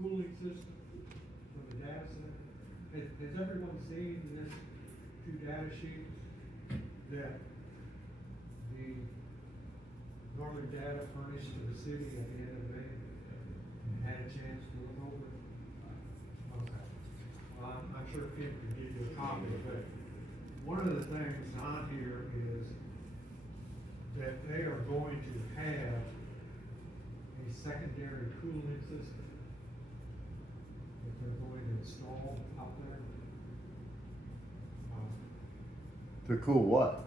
cooling system for the data center. Has everyone seen this two data sheets that the Northern Data furnished to the city at the end of May? Had a chance to look over it? Okay. Well, I'm sure Kim can give you a copy, but one of the things on here is that they are going to have a secondary cooling system that they're going to install out there. To cool what?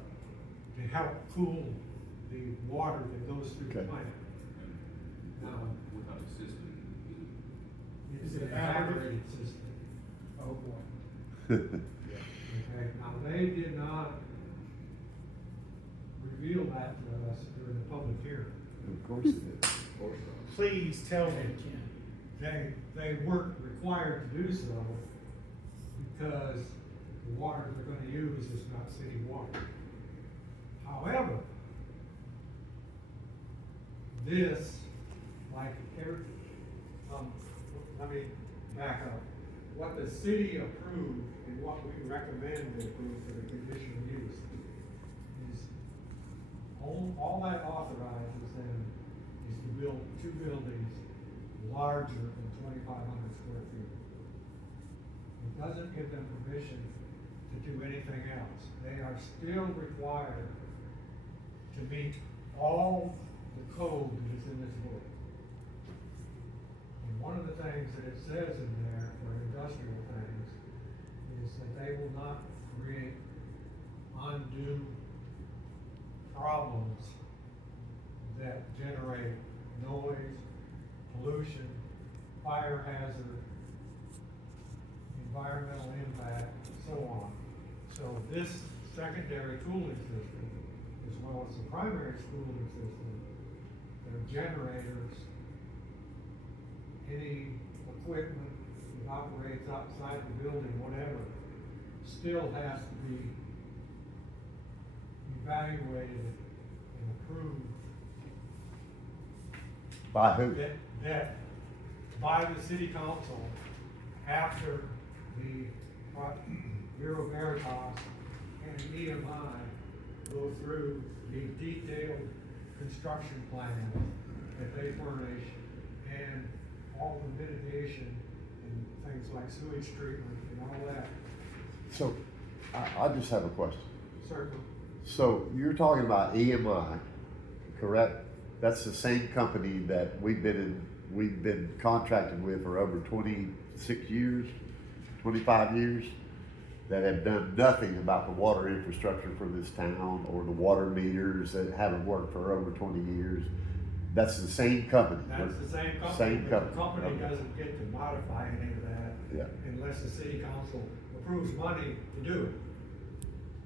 To help cool the water that goes through the Okay. plant. Now, What kind of system? it's Is an it battery? evaporated system. Oh, boy. Okay, now they did not reveal that to us during the public hearing. Of course it is. Of course not. Please tell me, Ken. They weren't required to do so because the water they're gonna use is not city water. However, this, like every, let me back up. What the city approved and what we recommend they approve for the conditional use is all that authorizes them is to build two buildings larger than 2,500 square feet. It doesn't give them permission to do anything else. They are still required to meet all the code that is in this book. And one of the things that it says in there for industrial things is that they will not create undue problems that generate noise, pollution, fire hazard, environmental impact, so on. So this secondary cooling system, as well as the primary cooling system, their generators, any equipment that operates outside the building, whatever, still has to be evaluated and approved. By who? That by the city council after the Bureau Veritas and EMI go through the detailed construction plan that they furnish and all the mitigation and things like sewage treatment and all that. So, I just have a question. Certainly, So, you're talking about EMI, correct? That's the same company that we've been contracted with for over 26 years, 25 years, that have done nothing about the water infrastructure for this town or the water meters that haven't worked for over 20 years. That's the same company. that's the same company. Same but company. The company Okay. doesn't get to modify any of that. Yeah. Unless the city council approves money to do it.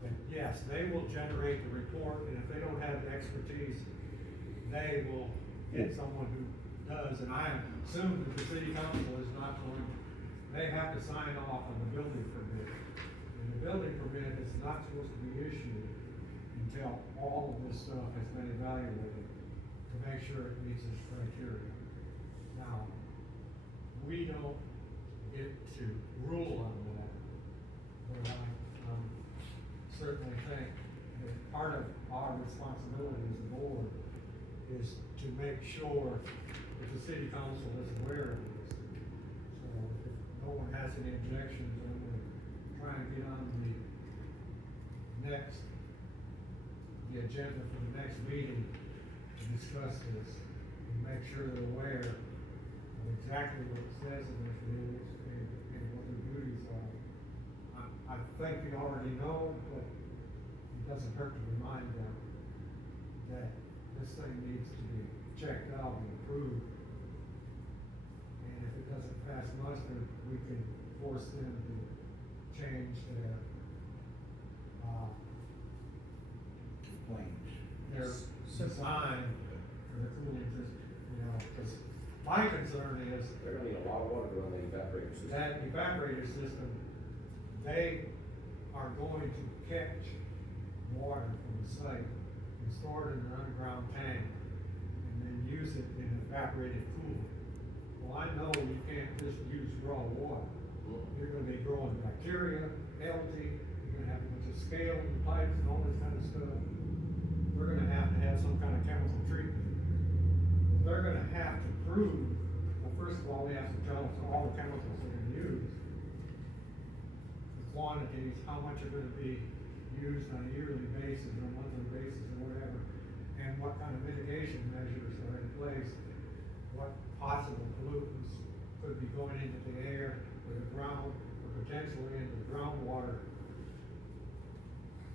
But yes, they will generate the report, and if they don't have the expertise, they will get someone who does, and I assume that the city council is not going, they have to sign off on the building permit. And the building permit is not supposed to be issued until all of this stuff has been evaluated to make sure it meets its criteria. Now, we don't get to rule on that, but I certainly think that part of our responsibility as a board is to make sure that the city council is aware of this. So if no one has any objections, I'm gonna try and get on the agenda for the next meeting to discuss this and make sure they're aware of exactly what it says in this rules and what their duties are. I think they already know, but it doesn't hurt to remind them that this thing needs to be checked out and approved. And if it doesn't pass muster, we can force them to change their design for the cooling system, you know, because my concern is They're gonna need a lot of water to run the evaporator system. that evaporator system, they are going to catch water from the site and store it in an underground tank and then use it in evaporated cooling. Well, I know you can't can't just use raw water. You're gonna be growing bacteria, algae, you're gonna have a bunch of scale in the pipes and all this kind of stuff. We're gonna have to have some kind of chemical treatment. They're gonna have to prove, well, first of all, they have to tell us all the chemicals they're gonna use, the quantities, how much are gonna be used on a yearly basis or a monthly basis or whatever, and what kind of mitigation measures are in place, what possible pollutants could be going into the air or the ground, or potentially into the groundwater.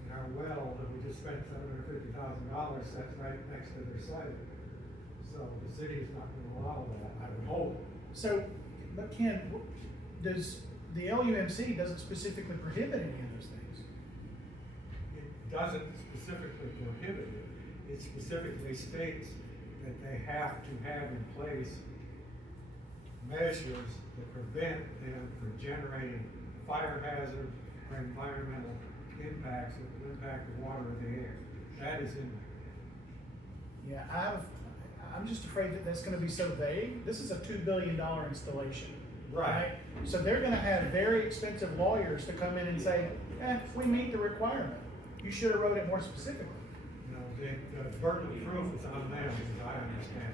In our well that we just spent $750,000, that's right next to their site. So the city is not gonna allow that, I would hope. So, but Ken, does, the LUMC doesn't specifically prohibit any of those things? It doesn't specifically prohibit it, it specifically states that they have to have in place measures that prevent them from generating fire hazard or environmental impacts that will impact the water or the air. That is in there. Yeah, I'm just afraid that that's gonna be so vague. This is a $2 billion installation. Right. So they're gonna have very expensive lawyers to come in and say, we meet the requirement. You should have wrote it more specifically. You know, the burden of proof is on them, as I understand it.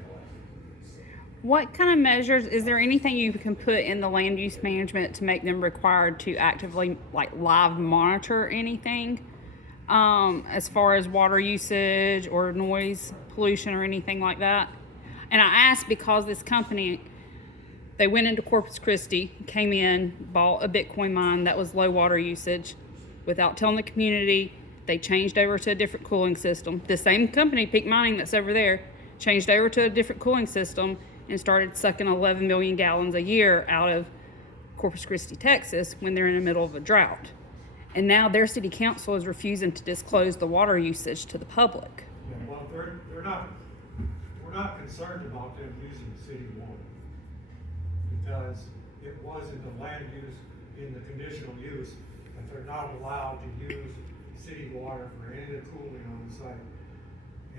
What kind of measures, is there anything you can put in the land use management to make them required to actively, like, live monitor anything? As far as water usage or noise pollution or anything like that? And I asked because this company, they went into Corpus Christi, came in, bought a Bitcoin mine that was low water usage. Without telling the community, they changed over to a different cooling system. The same company, Peak Mining, that's over there, changed over to a different cooling system and started sucking 11 million gallons a year out of Corpus Christi, Texas, when they're in the middle of a drought. And now their city council is refusing to disclose the water usage to the public. Yeah, well, we're not concerned about them using city water. Because it was in the land use, in the conditional use, that they're not allowed to use city water for any of the cooling on the site.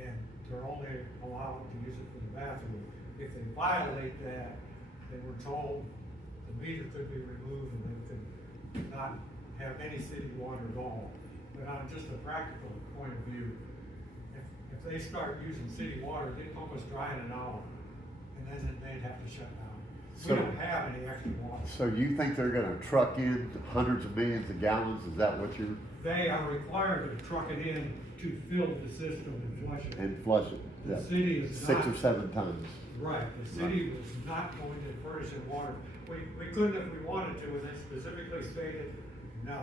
And they're only allowed to use it for the bathroom. If they violate that, then we're told the meter could be removed and they could not have any city water at all. But on just a practical point of view, if they start using city water, they'd almost dry in an hour, and then they'd have to shut down. So- We don't have any extra water. So you think they're gonna truck in hundreds of millions of gallons, is that what you're, They are required to truck it in to fill the system and flush it. and flush it? The Yeah. city is 6 or not- 7 tons. Right, the city was not going to furnish it water. We couldn't if we wanted to, and they specifically stated, no.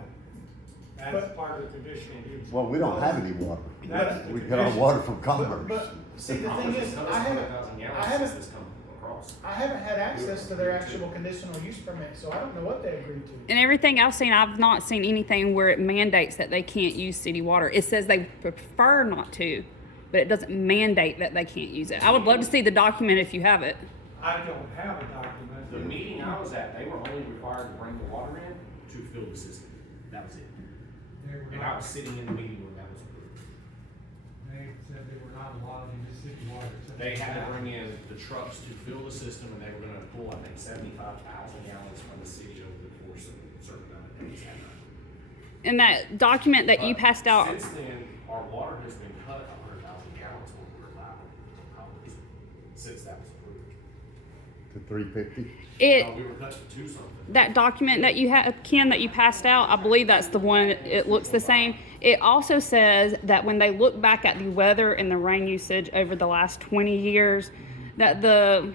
That's But- part of the conditional use. Well, we don't have any water. That's the We get our condition. water from Commerce. But, see, the thing Commerce is, has told us I 100,000 gallons since haven't, this come across. I haven't had access to their actual conditional use permit, so I don't know what they agreed to. And everything I've seen, I've not seen anything where it mandates that they can't use city water. It says they prefer not to, but it doesn't mandate that they can't use it. I would love to see the document if you have it. I don't have a document. The meeting I was at, they were only required to bring the water in to fill the system. That was it. They were And I not, was sitting in the meeting when that was approved. they said they were not allowed to use city water. except They for had to that. bring in the trucks to fill the system, and they were gonna pull, I think, 75,000 gallons from the city over the course of a certain amount of days that night. And that document that you But passed out, Since then, our water has been cut 100,000 gallons what we're allowed since that was approved. To 350? it, We were cut to 2 something. that document that you have, Ken, that you passed out, I believe that's the one, it looks the same. It also says that when they look back at the weather and the rain usage over the last 20 years, that the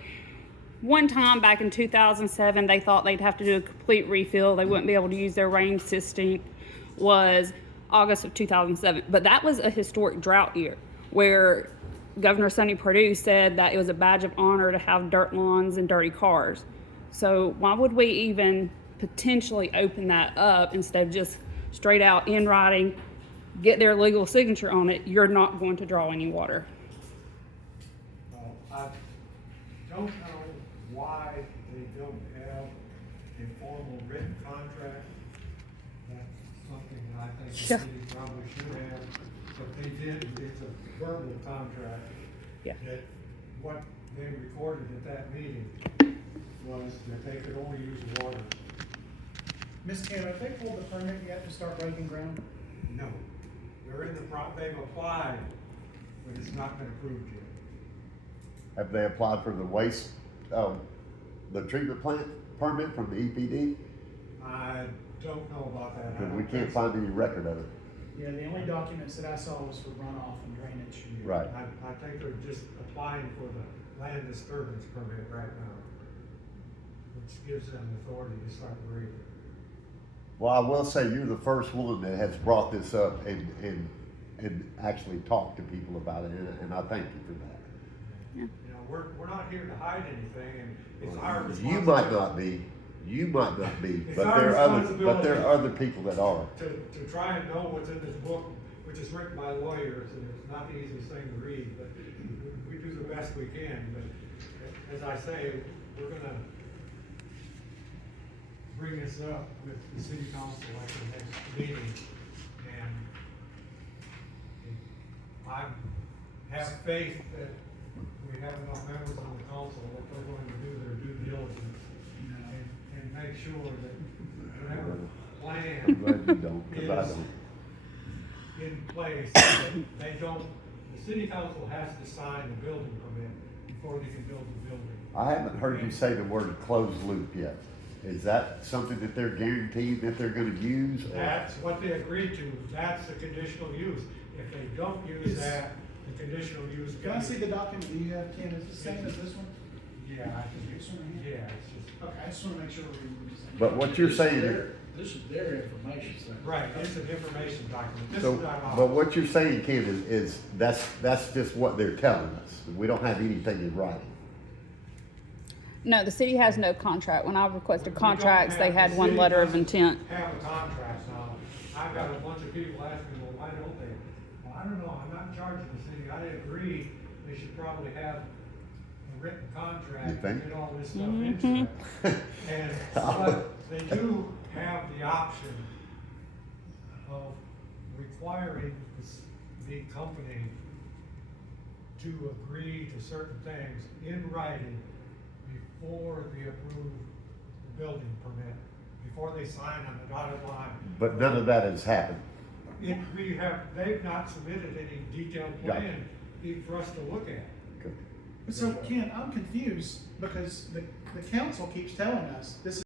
one time back in 2007, they thought they'd have to do a complete refill. They wouldn't be able to use their rain system, was August of 2007. But that was a historic drought year where Governor Sonny Perdue said that it was a badge of honor to have dirt lawns and dirty cars. So why would we even potentially open that up instead of just straight out in writing, get their legal signature on it, you're not going to draw any water? Well, I don't know why they don't have a formal written contract. That's something that I think the Sure. city probably should have, but they didn't. It's a verbal contract. Yeah. That what they recorded at that meeting was that they could only use water. Ms. Kim, have they pulled the permit yet to start breaking ground? No, they're in the they've applied, but it's not been approved yet. Have they applied for the waste, the treatment plant permit from the EPD? I don't know about that. I Because we don't can't think so. find any record of it. Yeah, the only documents that I saw was for runoff and drainage. Right. I think they're just applying for the land disturbance permit right now, which gives them authority to start grading. Well, I will say you're the first one that has brought this up and actually talked to people about it, and I thank you for that. You know, we're not here to hide anything, and it's our responsibility. You might not be, It's but our there are responsibility. other people that are. To try and know what's in this book, which is written by lawyers, and it's not the easiest thing to read, but we do the best we can. But as I say, we're gonna bring this up with the city council at the next meeting, and I have faith that we have enough members on the council that they're going to do their due diligence and make sure that whatever I'm glad you plan don't, because I is don't. in place, that they don't, the city council has to sign the building permit before they can build the building. I haven't heard you say the word closed loop yet. Is that something that they're guaranteed that they're gonna use? Or- That's what they agreed to, that's the conditional use. If they don't use that, the conditional use. Can I see the document that you have, Ken, is it the same as this one? Yeah, I think This one right yeah, here? it's just, Okay, I just wanna make sure we're reading the same. But what you're saying is, This is their information, sir. right, it's an information document. This so, is not but ours. what you're saying, Ken, is that's just what they're telling us. We don't have anything in writing. No, the city has no contract. When I requested We don't contracts, they have- had the one city letter of doesn't intent. Have a contract now. I've got a bunch of people asking, well, why don't they? Well, I don't know, I'm not charging the city. I agree, they should probably have a written contract. You think? And get all this stuff into it. And, but they do have the option of requiring the company to agree to certain things in writing before they approve the building permit, before they sign on the dotted line. But none of that has happened. They've not submitted any detailed Gotcha. plan for us to look at. Okay. So Ken, I'm confused because the council keeps telling us this is